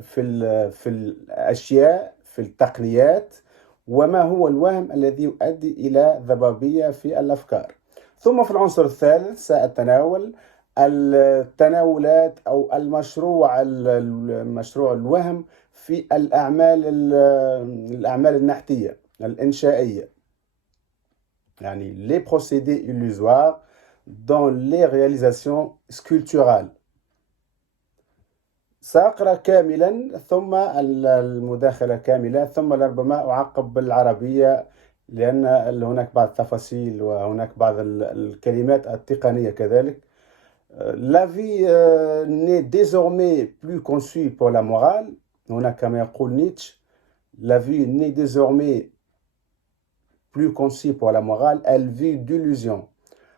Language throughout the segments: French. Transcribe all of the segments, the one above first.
في الأشياء في التقنيات، وما هو الوهم الذي يؤدي إلى ضبابية في الأفكار. ثم في العنصر الثالث سأتناول التناولات أو المشروع الوهم في الأعمال النحتية الإنشائية، يعني les procédés illusoires dans les réalisations sculpturales. سأقرأ كاملا ثم المداخلة كاملة، ثم لربما أعقب بالعربية لأن هناك بعض التفاصيل وهناك بعض الكلمات التقنية كذلك. La vie n'est désormais plus conçue pour la morale. هناك كما يقول نيتشه La vie n'est désormais plus conçue pour la morale, elle vit d'illusions.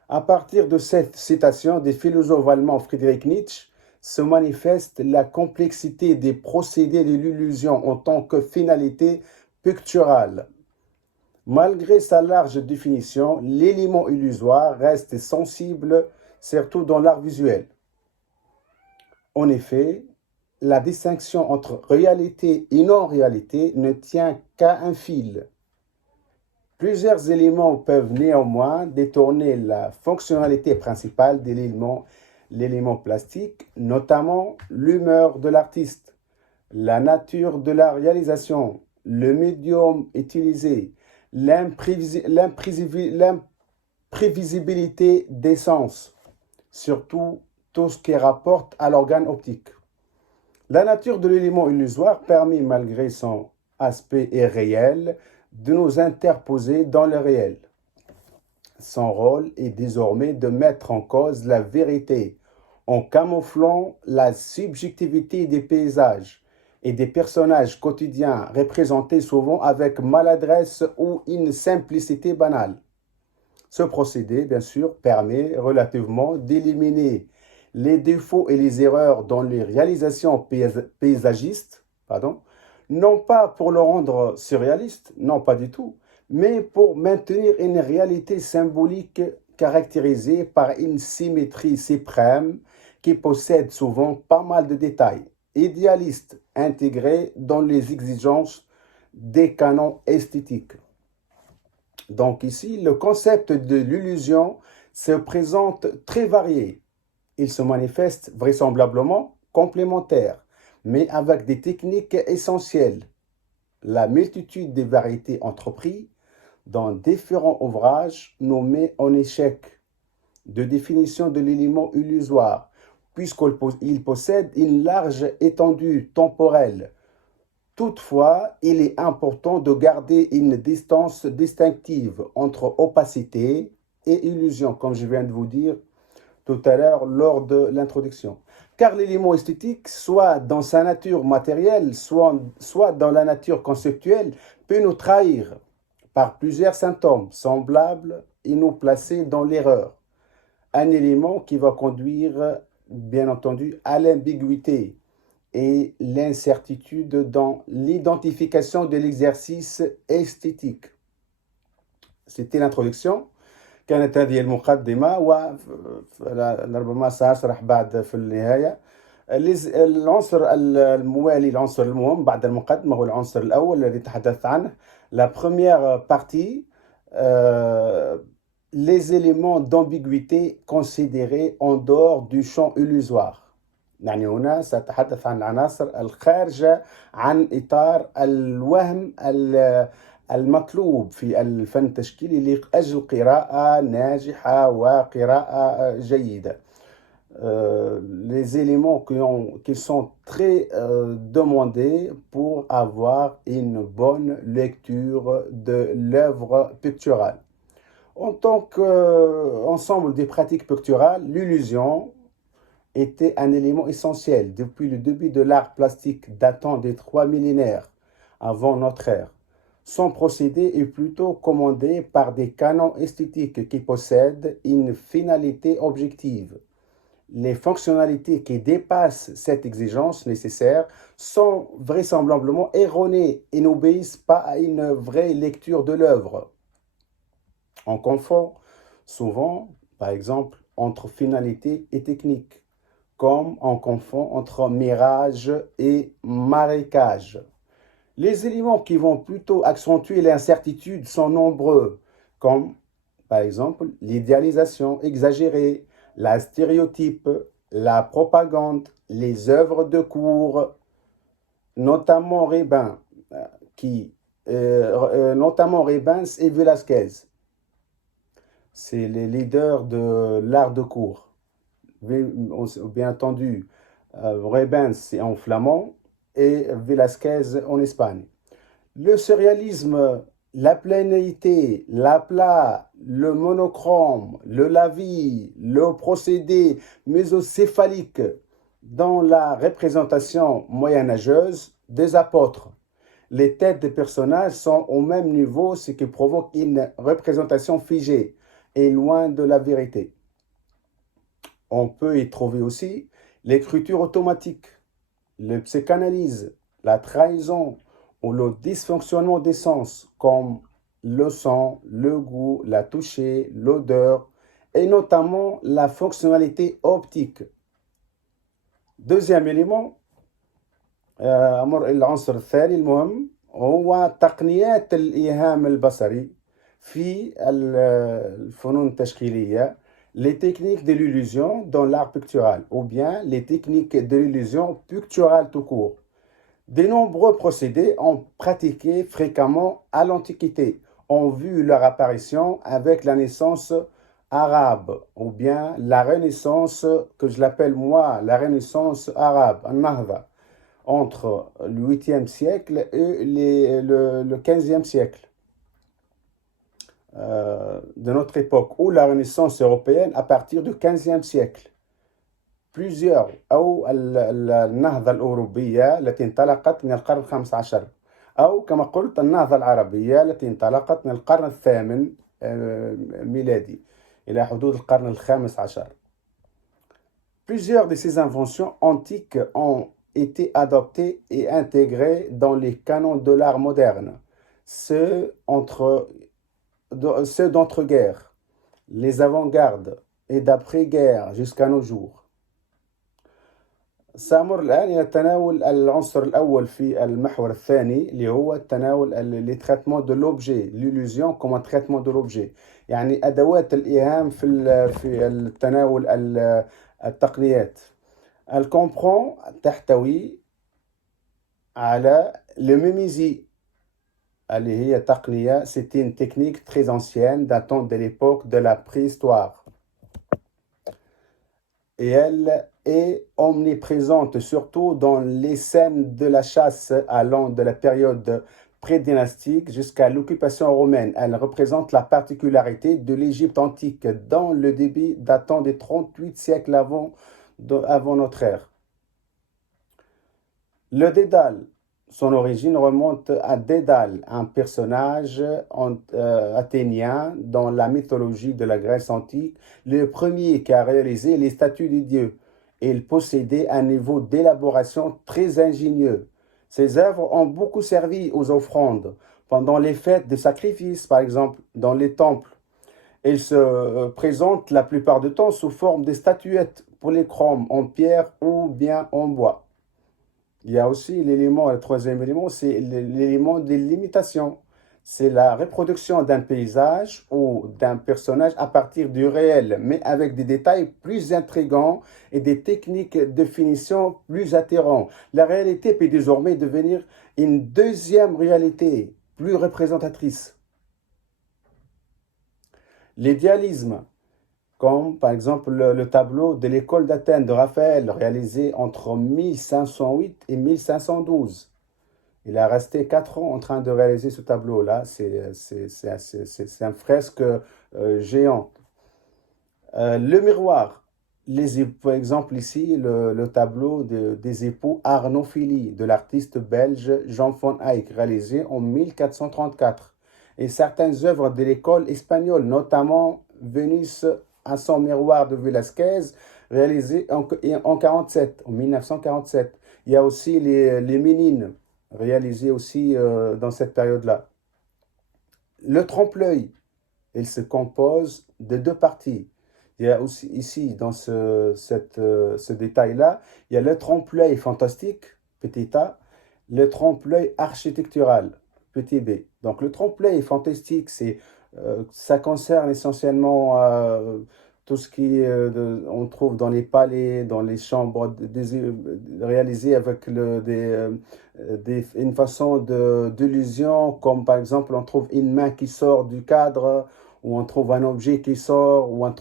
À partir de cette citation des philosophes allemands Friedrich Nietzsche se manifeste la complexité des procédés de l'illusion en tant que finalité picturale. Malgré sa large définition, l'élément illusoire reste sensible, surtout dans l'art visuel. En effet, la distinction entre réalité et non-réalité ne tient qu'à un fil. Plusieurs éléments peuvent néanmoins détourner la fonctionnalité principale de l'élément plastique, notamment l'humeur de l'artiste, la nature de la réalisation, le médium utilisé, l'imprévisibilité des sens, surtout tout ce qui rapporte à l'organe optique. La nature de l'élément illusoire permet, malgré son aspect irréel, de nous interposer dans le réel. Son rôle est désormais de mettre en cause la vérité en camouflant la subjectivité des paysages et des personnages quotidiens représentés souvent avec maladresse ou une simplicité banale. Ce procédé, bien sûr, permet relativement d'éliminer les défauts et les erreurs dans les réalisations paysagistes, non pas pour le rendre surréaliste, non pas du tout, mais pour maintenir une réalité symbolique caractérisée par une symétrie suprême qui possède souvent pas mal de détails idéalistes intégrés dans les exigences des canons esthétiques. Donc ici, le concept de l'illusion se présente très varié. Il se manifeste vraisemblablement complémentaire, mais avec des techniques essentielles. La multitude des variétés entreprises dans différents ouvrages nous met en échec de définition de l'élément illusoire, puisqu'il possède une large étendue temporelle. Toutefois, il est important de garder une distance distinctive entre opacité et illusion, comme je viens de vous dire tout à l'heure lors de l'introduction. Car l'élément esthétique, soit dans sa nature matérielle, soit dans la nature conceptuelle, peut nous trahir par plusieurs symptômes semblables et nous placer dans l'erreur. Un élément qui va conduire, bien entendu, à l'ambiguïté et l'incertitude dans l'identification de l'exercice esthétique. C'était l'introduction. كانت هذه المقدمة وربما سأشرح بعد في النهاية. العنصر الموالي العنصر المهم بعد المقدمة هو العنصر الأول الذي تحدثت عنه. La première partie, les éléments d'ambiguïté considérés en dehors du champ illusoire. يعني هنا سأتحدث عن العناصر الخارجة عن إطار الوهم المطلوب في الفن التشكيلي لأجل قراءة ناجحة وقراءة جيدة. Les éléments qui sont très demandés pour avoir une bonne lecture de l'œuvre picturale. En tant qu'ensemble des pratiques picturales, l'illusion était un élément essentiel depuis le début de l'art plastique datant des 3 millénaires avant notre ère. Son procédé est plutôt commandé par des canons esthétiques qui possèdent une finalité objective. Les fonctionnalités qui dépassent cette exigence nécessaire sont vraisemblablement erronées et n'obéissent pas à une vraie lecture de l'œuvre. On confond souvent, par exemple, entre finalité et technique, comme on confond entre mirage et marécage. Les éléments qui vont plutôt accentuer l'incertitude sont nombreux, comme par exemple l'idéalisation exagérée, la stéréotype, la propagande, les œuvres de cours, notamment notamment Rubens et Velázquez. C'est les leaders de l'art de cour. Bien entendu, Rubens c'est en flamand et Velázquez en Espagne. Le surréalisme, la planéité, l'aplat, le monochrome, le lavis, le procédé mésocéphalique dans la représentation moyenâgeuse des apôtres. Les têtes des personnages sont au même niveau, ce qui provoque une représentation figée et loin de la vérité. On peut y trouver aussi l'écriture automatique, la psychanalyse, la trahison ou le dysfonctionnement des sens comme le son, le goût, la toucher, l'odeur et notamment la fonctionnalité optique. Deuxième élément, العنصر الثاني المهم هو تقنيات الإيهام البصري في الفنون التشكيلية, les techniques de l'illusion dans l'art pictural ou bien les techniques de l'illusion picturale tout court. De nombreux procédés ont pratiqué fréquemment à l'Antiquité, ont vu leur apparition avec la naissance arabe ou bien la Renaissance, que je l'appelle moi la Renaissance arabe, Nahda, entre le 8e siècle et le 15e siècle de notre époque, ou la Renaissance européenne à partir du 15e siècle. Plusieurs أو النهضة الأوروبية التي انطلقت من القرن الخامس عشر أو كما قلت النهضة العربية التي انطلقت من القرن الثامن ميلادي إلى حدود القرن الخامس عشر. Plusieurs de ces inventions antiques ont été adoptées et intégrées dans les canons de l'art moderne, ceux d'entre-guerres, les avant-gardes et d'après-guerre jusqu'à nos jours. سأمر الآن إلى تناول العنصر الأول في المحور الثاني اللي هو التناول les traitements de l'objet, l'illusion comme un traitement de l'objet. يعني أدوات الإيهام في التناول التقنيات. Elle comprend تحتوي على le mimésie اللي هي تقنية, c'était une technique très ancienne datant de l'époque de la préhistoire. Et elle est omniprésente, surtout dans les scènes de la chasse allant de la période pré-dynastique jusqu'à l'occupation romaine. Elle représente la particularité de l'Égypte antique dans le début datant des 38 siècles avant notre ère. Le Dédale, son origine remonte à Dédale, un personnage athénien dans la mythologie de la Grèce antique, le premier qui a réalisé les statues des dieux. Il possédait un niveau d'élaboration très ingénieux. Ses œuvres ont beaucoup servi aux offrandes, pendant les fêtes de sacrifice, par exemple, dans les temples. Il se présente la plupart du temps sous forme de statuettes polychromes en pierre ou bien en bois. Il y a aussi l'élément, le troisième élément, c'est l'élément de l'imitation. C'est la reproduction d'un paysage ou d'un personnage à partir du réel, mais avec des détails plus intrigants et des techniques de finition plus attirantes. La réalité peut désormais devenir une deuxième réalité, plus représentatrice. L'idéalisme, comme par exemple le tableau de l'école d'Athènes de Raphaël, réalisé entre 1508 et 1512. Il a resté 4 ans en train de réaliser ce tableau-là. C'est un fresque géant. Le miroir. Par exemple, ici, le tableau des époux Arnolfini de l'artiste belge Jean van Eyck, réalisé en 1434. Et certaines œuvres de l'école espagnole, notamment Vénus à son miroir de Velázquez, réalisé en 1947. Il y a aussi les Ménines, réalisé aussi dans cette période-là. Le trompe-l'œil, il se compose de deux parties. Il Il y a aussi ici, dans ce détail-là, il y a le trompe-l'œil fantastique, petit a, le trompe-l'œil architectural, petit b. Donc le trompe-l'œil fantastique, ça concerne essentiellement tout ce qui on trouve dans les palais, dans les chambres réalisées avec une façon d'illusion, comme par exemple on trouve une main qui sort du cadre, ou on trouve un objet qui sort, ou un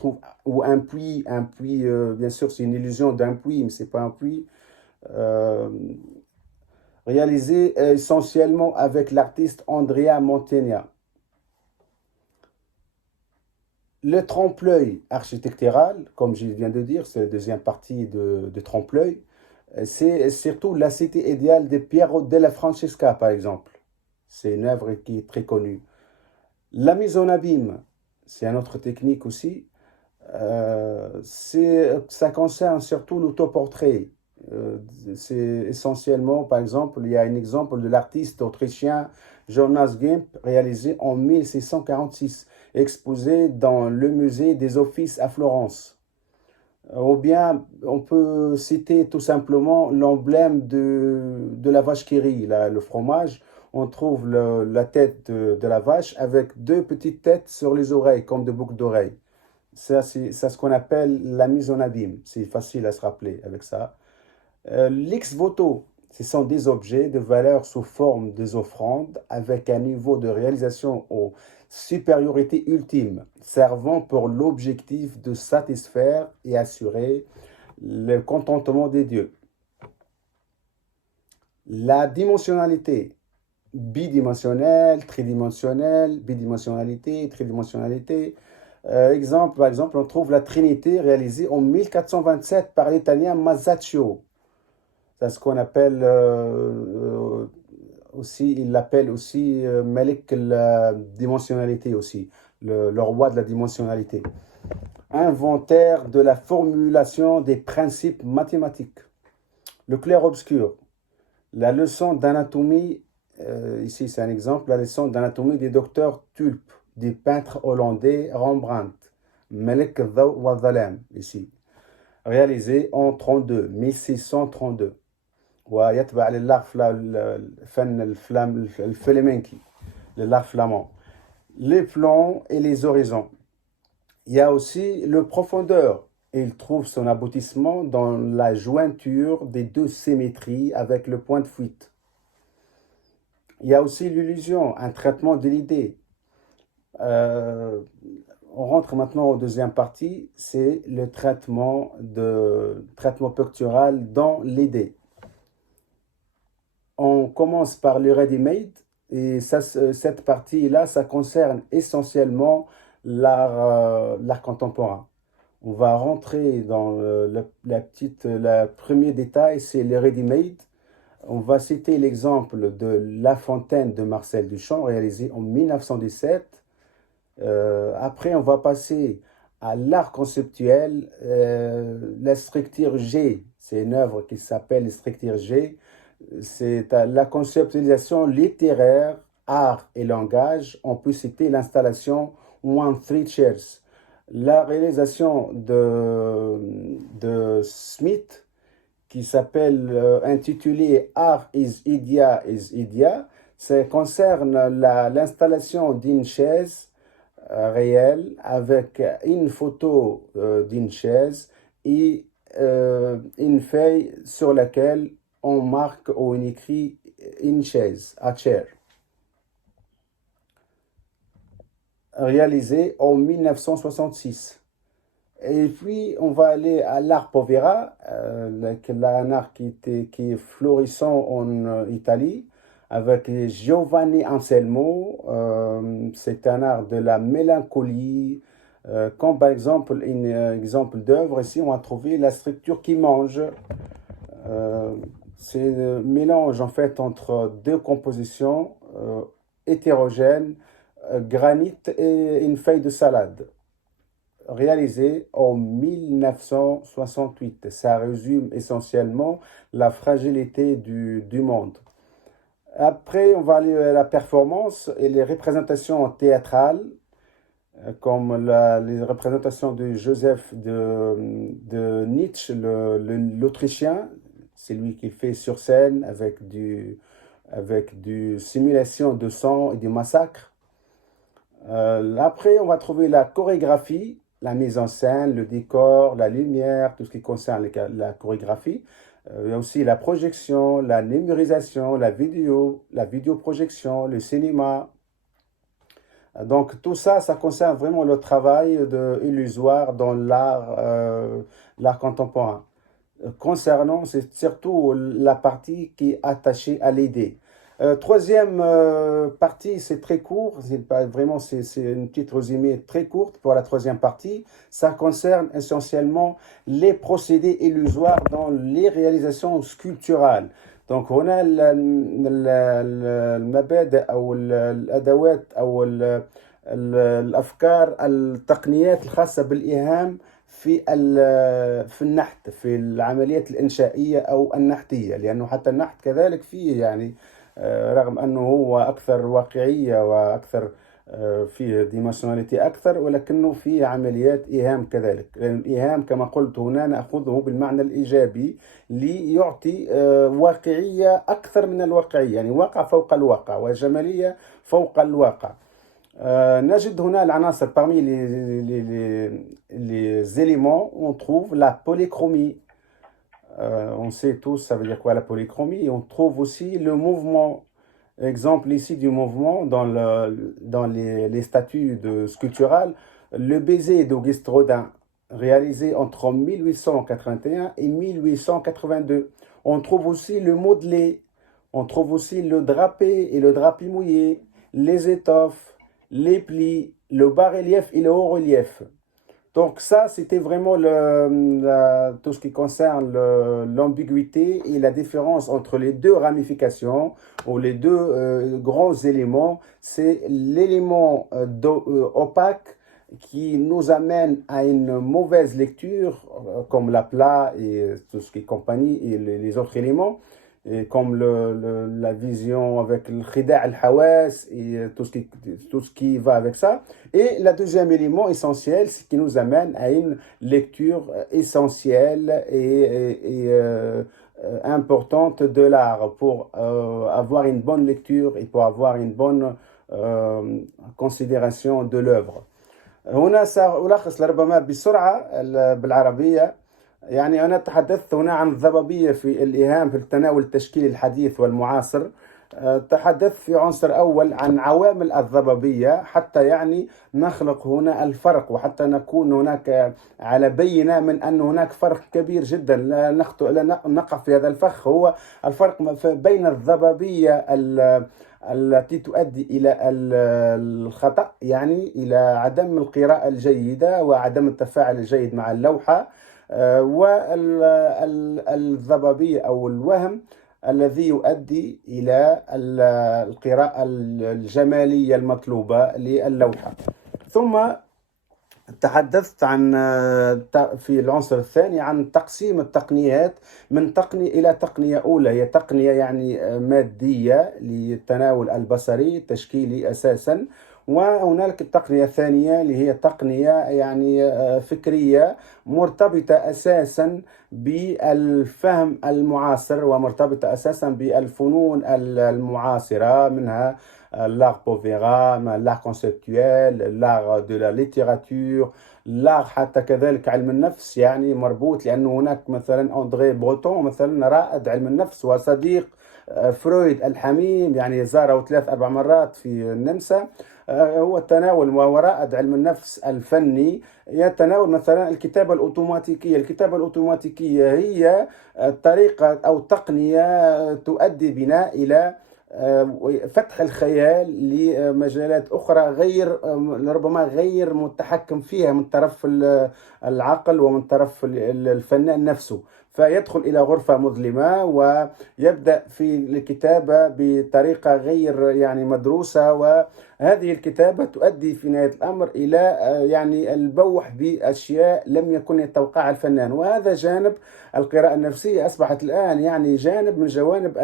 puits, bien sûr c'est une illusion d'un puits, mais c'est pas un puits, euh, réalisé essentiellement avec l'artiste Andrea Mantegna. Le trompe-l'œil architectural, comme je viens de dire, c'est la deuxième partie de trompe-l'œil. C'est surtout la cité idéale de Piero della Francesca, par exemple. C'est une œuvre qui est très connue. La mise en abîme, c'est une autre technique aussi. Ça concerne surtout l'autoportrait. C'est essentiellement, par exemple, il y a un exemple de l'artiste autrichien Jonas Gimp, réalisé en 1646, exposé dans le musée des Offices à Florence. Ou bien, on peut citer tout simplement l'emblème de la vache qui rit, le fromage. On trouve la tête de la vache avec deux petites têtes sur les oreilles, comme de boucles d'oreilles. C'est ce qu'on appelle la mise en abîme. C'est facile à se rappeler avec ça. L'ex-voto, ce sont des objets de valeur sous forme des offrandes avec un niveau de réalisation aux supériorités ultimes, servant pour l'objectif de satisfaire et assurer le contentement des dieux. La dimensionnalité, bidimensionnelle, tridimensionnelle, bidimensionnalité, tridimensionnalité. Par exemple, on trouve la Trinité réalisée en 1427 par l'Italien Masaccio. C'est ce qu'on appelle aussi, il l'appelle aussi Malik la dimensionnalité aussi, le roi de la dimensionnalité. Inventaire de la formulation des principes mathématiques. Le clair-obscur. La leçon d'anatomie, ici c'est un exemple, la leçon d'anatomie des docteurs Tulpe, des peintres hollandais Rembrandt, Malik al-Dhaw wa Dhalam, ici, réalisé en 1632. ويتبع للغة الفن الفلامنكي, l'art flamand. Les plans et les horizons. Il y a aussi le profondeur. Il trouve son aboutissement dans la jointure des deux symétries avec le point de fuite. Il y a aussi l'illusion, un traitement de l'idée. On rentre maintenant aux deuxième partie, c'est le traitement pictural dans l'idée. On commence par le ready-made et cette partie-là, ça concerne essentiellement l'art contemporain. On va rentrer dans le premier détail, c'est le ready-made. On va citer l'exemple de La Fontaine de Marcel Duchamp, réalisé en 1917. Après, on va passer à l'art conceptuel, la structure G. C'est une œuvre qui s'appelle structure G. C'est la conceptualisation littéraire, art et langage. On peut citer l'installation One Three Chairs. La réalisation de Smith, qui s'appelle intitulée Art is Idea, ça concerne l'installation d'une chaise réelle avec une photo d'une chaise et une feuille sur laquelle on marque ou on écrit une chaise, a chair. Réalisé en 1966. Et puis, on va aller à l'art povera, un art qui est florissant en Italie, avec Giovanni Anselmo. C'est un art de la mélancolie. Comme par exemple, un exemple d'œuvre, ici, on va trouver la structure qui mange. C'est un mélange en fait entre deux compositions hétérogènes, granit et une feuille de salade, réalisé en 1968. Ça résume essentiellement la fragilité du monde. Après, on va aller à la performance et les représentations théâtrales. comme les représentations de Joseph de Nietzsche, l'Autrichien. C'est lui qui fait sur scène avec du simulation de sang et du massacre. Après, on va trouver la chorégraphie, la mise en scène, le décor, la lumière, tout ce qui concerne la chorégraphie. Il y a aussi la projection, la numérisation, la vidéoprojection, le cinéma. Donc tout ça, ça concerne vraiment le travail illusoire dans l'art contemporain. Concernant, c'est surtout la partie qui est attachée à l'idée. Troisième partie, c'est très court, c'est pas vraiment, c'est une petite résumé très courte pour la troisième partie. Ça concerne essentiellement les procédés illusoires dans les réalisations sculpturales. Donc هنا المبادئ أو الأدوات أو الأفكار التقنيات الخاصة بالإيهام في النحت، في العمليات الإنشائية أو النحتية، لأنه حتى النحت كذلك فيه يعني رغم أنه هو أكثر واقعية وأكثر فيه ديماسيوناليتي أكثر، ولكنه فيه عمليات إيهام كذلك، لأن الإيهام كما قلت هنا نأخذه بالمعنى الإيجابي ليعطي واقعية أكثر من الواقعية، يعني واقع فوق الواقع وجمالية فوق الواقع. نجد هنا العناصر parmi les éléments on trouve la polychromie. On sait tous ça veut dire quoi la polychromie. On trouve aussi le mouvement. Exemple ici du mouvement dans les statues sculpturales. Le baiser d'Auguste Rodin, réalisé entre 1881 et 1882. On trouve aussi le modelé, on trouve aussi le drapé et le drapé mouillé, les étoffes, les plis, le bas-relief et le haut-relief. Donc ça, c'était vraiment tout ce qui concerne l'ambiguïté et la différence entre les deux ramifications ou les deux grands éléments. C'est l'élément opaque qui nous amène à une mauvaise lecture, comme l'aplat et tout ce qui est compagnie et les autres éléments. Et comme la vision avec le khida' al-hawas et tout ce qui va avec ça. Et le deuxième élément essentiel, c'est qui nous amène à une lecture essentielle et importante de l'art pour avoir une bonne lecture et pour avoir une bonne considération de l'œuvre. هنا سألخص لربما بسرعة بالعربية. يعني أنا تحدثت هنا عن الضبابية في الإيهام في التناول التشكيلي الحديث والمعاصر. تحدثت في عنصر أول عن عوامل الضبابية حتى يعني نخلق هنا الفرق وحتى نكون هناك على بينة من أن هناك فرق كبير جدا لا نقع في هذا الفخ. هو الفرق بين الضبابية التي تؤدي إلى الخطأ، يعني إلى عدم القراءة الجيدة وعدم التفاعل الجيد مع اللوحة، والضبابية أو الوهم الذي يؤدي إلى القراءة الجمالية المطلوبة للوحة. ثم تحدثت عن في العنصر الثاني عن تقسيم التقنيات من تقنية إلى تقنية أولى، هي تقنية يعني مادية للتناول البصري التشكيلي أساساً، وهناك التقنية الثانية اللي هي تقنية يعني فكرية مرتبطة أساساً بالفهم المعاصر ومرتبطة أساساً بالفنون المعاصرة، منها l'art povera, l'art conceptuel, l'art de la littérature, l'art حتى كذلك علم النفس يعني مربوط، لأنه هناك مثلا أندري بروتون مثلا رائد علم النفس وصديق فرويد الحميم، يعني زاره 3-4 مرات في النمسا. هو التناول ورائد علم النفس الفني يتناول مثلا الكتابة الأوتوماتيكية. الكتابة الأوتوماتيكية هي طريقة أو تقنية تؤدي بنا إلى فتح الخيال لمجالات أخرى ربما غير متحكم فيها من طرف العقل ومن طرف الفنان نفسه، فيدخل إلى غرفة مظلمة ويبدأ في الكتابة بطريقة غير يعني مدروسة، وهذه الكتابة تؤدي في نهاية الأمر إلى يعني البوح بأشياء لم يكن يتوقعها الفنان. وهذا جانب القراءة النفسية أصبحت الآن يعني جانب من جوانب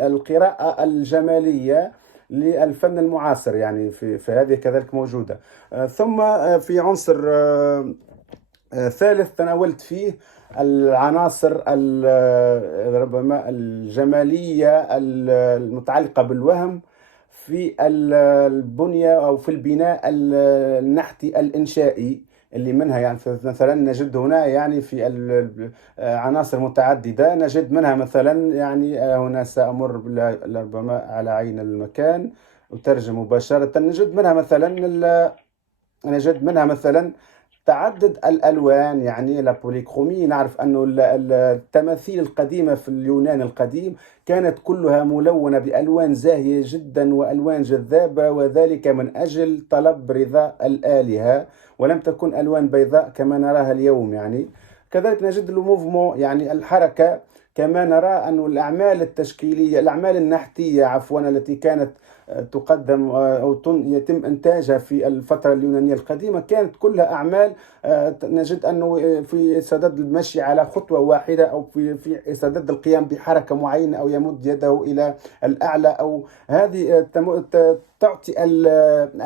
القراءة الجمالية للفن المعاصر، يعني فهذه كذلك موجودة. ثم في عنصر ثالث تناولت فيه العناصر ربما الجمالية المتعلقة بالوهم في البنية أو في البناء النحتي الإنشائي، اللي منها يعني مثلا نجد هنا يعني في عناصر متعددة. نجد منها مثلا يعني هنا سأمر ربما على عين المكان أترجم مباشرة. نجد منها مثلا تعدد الألوان، يعني البوليكرومي. نعرف أن التماثيل القديمة في اليونان القديم كانت كلها ملونة بألوان زاهية جدا وألوان جذابة، وذلك من أجل طلب رضا الآلهة، ولم تكن ألوان بيضاء كما نراها اليوم. يعني كذلك نجد الموفمون، يعني الحركة. كما نرى أن الأعمال التشكيلية، الأعمال النحتية عفوا، التي كانت تقدم أو يتم إنتاجها في الفترة اليونانية القديمة، كانت كلها أعمال نجد أنه في صدد المشي على خطوة واحدة، أو في صدد القيام بحركة معينة، أو يمد يده إلى الأعلى. أو هذه تعطي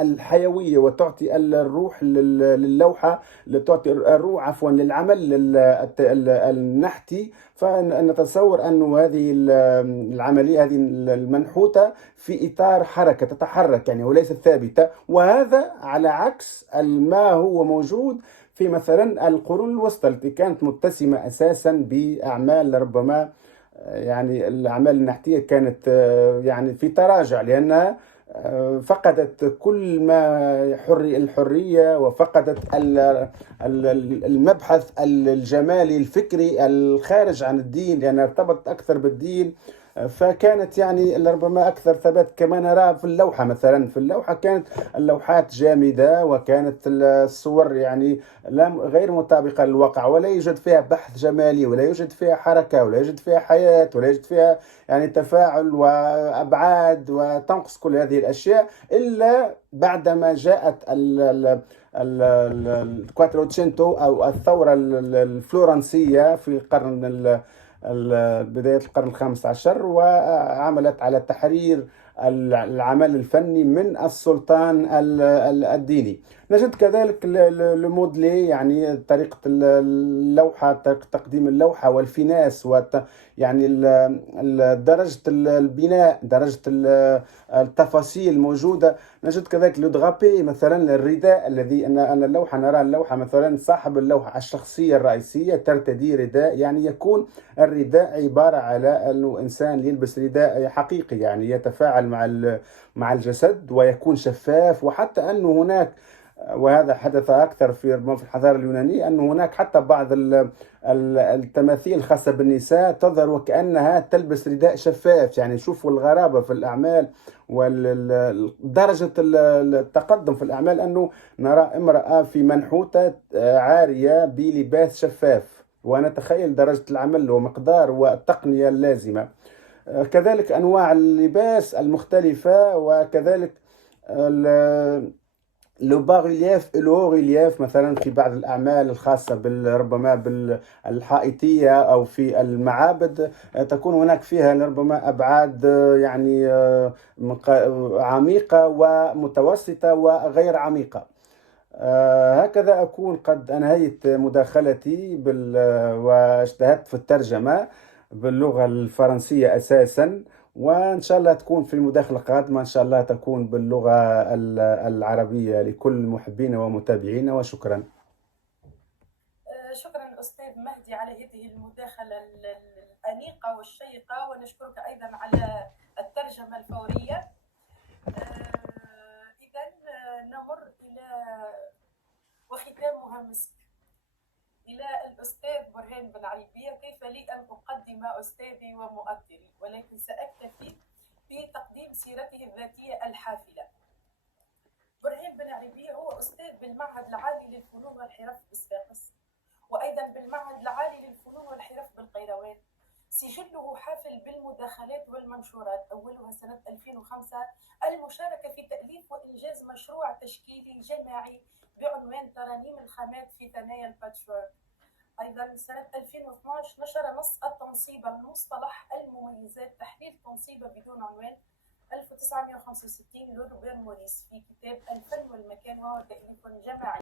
الحيوية وتعطي الروح للوحة، تعطي الروح عفوا للعمل النحتي. فنتصور أن هذه العملية، هذه المنحوتة في إطار حركة تتحرك يعني، وليست ثابتة. وهذا على عكس ما هو موجود في مثلا القرون الوسطى، التي كانت متسمة أساسا بأعمال ربما يعني الأعمال النحتية كانت يعني في تراجع، لأنها فقدت كل ما الحرية، وفقدت المبحث الجمالي الفكري الخارج عن الدين، لأنها ارتبطت أكثر بالدين. فكانت يعني ربما أكثر ثبات، كما نرى في اللوحة. مثلا في اللوحة كانت اللوحات جامدة، وكانت الصور يعني غير مطابقة للواقع، ولا يوجد فيها بحث جمالي، ولا يوجد فيها حركة، ولا يوجد فيها حياة، ولا يوجد فيها يعني تفاعل وأبعاد، وتنقص كل هذه الأشياء إلا بعدما جاءت الكواتروتشنتو أو الثورة الفلورنسية في بداية القرن الخامس عشر، وعملت على تحرير العمل الفني من السلطان الديني. نجد كذلك المودلي، يعني طريقة اللوحة، طريقة تقديم اللوحة والفيناس، يعني درجة البناء، درجة التفاصيل موجودة. نجد كذلك لودغابي مثلا، الرداء الذي أن اللوحة، نرى اللوحة مثلا صاحب اللوحة الشخصية الرئيسية ترتدي رداء، يعني يكون الرداء عبارة على أنه إنسان يلبس رداء حقيقي، يعني يتفاعل مع الجسد ويكون شفاف. وحتى أنه هناك، وهذا حدث أكثر في الحضارة اليونانية، أن هناك حتى بعض التماثيل الخاصة بالنساء تظهر وكأنها تلبس رداء شفاف. يعني شوفوا الغرابة في الأعمال ودرجة التقدم في الأعمال، أنه نرى امرأة في منحوتة عارية بلباس شفاف، ونتخيل درجة العمل ومقدار والتقنية اللازمة. كذلك أنواع اللباس المختلفة، وكذلك لو ريلياف مثلا في بعض الأعمال الخاصة ربما بالحائطية أو في المعابد، تكون هناك فيها ربما أبعاد يعني عميقة ومتوسطة وغير عميقة. هكذا أكون قد أنهيت مداخلتي واجتهدت في الترجمة باللغة الفرنسية أساسا، وإن شاء الله تكون في المداخلة القادمة إن شاء الله تكون باللغة العربية لكل محبين ومتابعين. وشكرا. شكرا أستاذ مهدي على هذه المداخلة الأنيقة والشيقة، ونشكرك أيضا على الترجمة الفورية. إذن نمر إلى وختامها مسك إلى الأستاذ برهان بن عريبية. كيف لي أن أقدم أستاذي ومؤثري، ولكن سأكتفي بتقديم سيرته الذاتية الحافلة. برهان بن عريبية هو أستاذ بالمعهد العالي للفنون والحرف بصفاقس، وأيضا بالمعهد العالي للفنون والحرف بالقيروان. سجله حافل بالمداخلات والمنشورات، أولها سنة 2005 المشاركة في تأليف وإنجاز مشروع تشكيلي جماعي بعنوان ترانيم الخامات في ثنايا الباتشورك. أيضا سنة 2012 نشر نص التنصيب المصطلح المميزات، تحرير تنصيبة بدون عنوان، 1965 لروبير موريس في كتاب الفن والمكان، وهو تأليف جماعي